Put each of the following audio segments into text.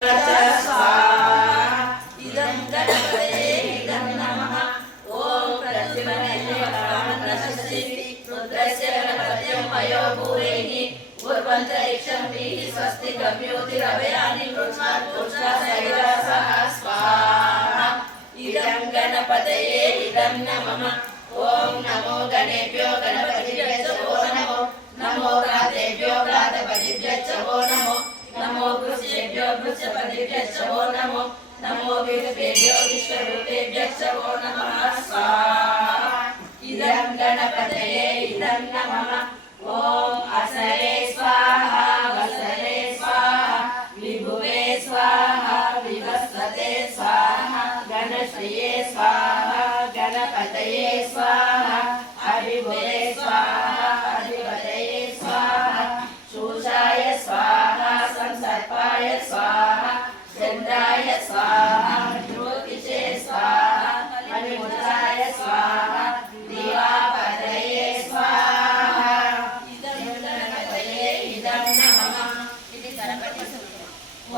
इदं गणपतये इदं नमः। ॐ प्रद्युम्नस्य रुद्रस्य गणपत्यं मयो भूरिः पूर्वन्तरिक्षं वीहि स्वस्ति गम्योतिरभयानि पुष्णासैरसः स्वाहा। इदं गणपतये इदं नमः। ॐ नमो गणेभ्यो गणपतिभ्यश्च वो नमो। नमो व्रातेभ्यो व्रातपतिभ्यश्च वो नमो। नमो वृक्षेभ्यो वृक्षपतिभ्यश्च वो नमो। नमो विरूपेभ्यो विश्वरूपेभ्यश्च वो नमः स्वाहा। इदं गणपतये इदं नमः। ॐ असरे स्वाहा वसरे स्वाहा विभुवे स्वाहा विवस्वते स्वाहा गणश्रिये स्वाहा गणपतये स्वाहा अभिभुवे स्वाहा अधिपतये स्वाहा शूषाय स्वाहा संसर्पाय स्वाहा चन्द्राय स्वाहा ज्योतिषे स्वाहा मणिमुद्राय स्वाहा दिवापतये स्वाहा। इदं गणपतये इदं नमः।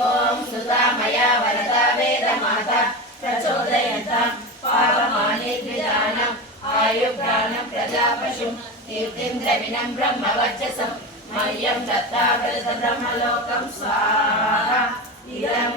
ॐ सुतामया वरदा वेदमाता प्रचोदयन्तां पावमानि द्विजानम् आयुर्दानं प्रजापशुं कीर्तिं द्रविणं ब्रह्मवर्चसं मह्यं दत्ता ब्रह्मलोकं स्वाहा। इदं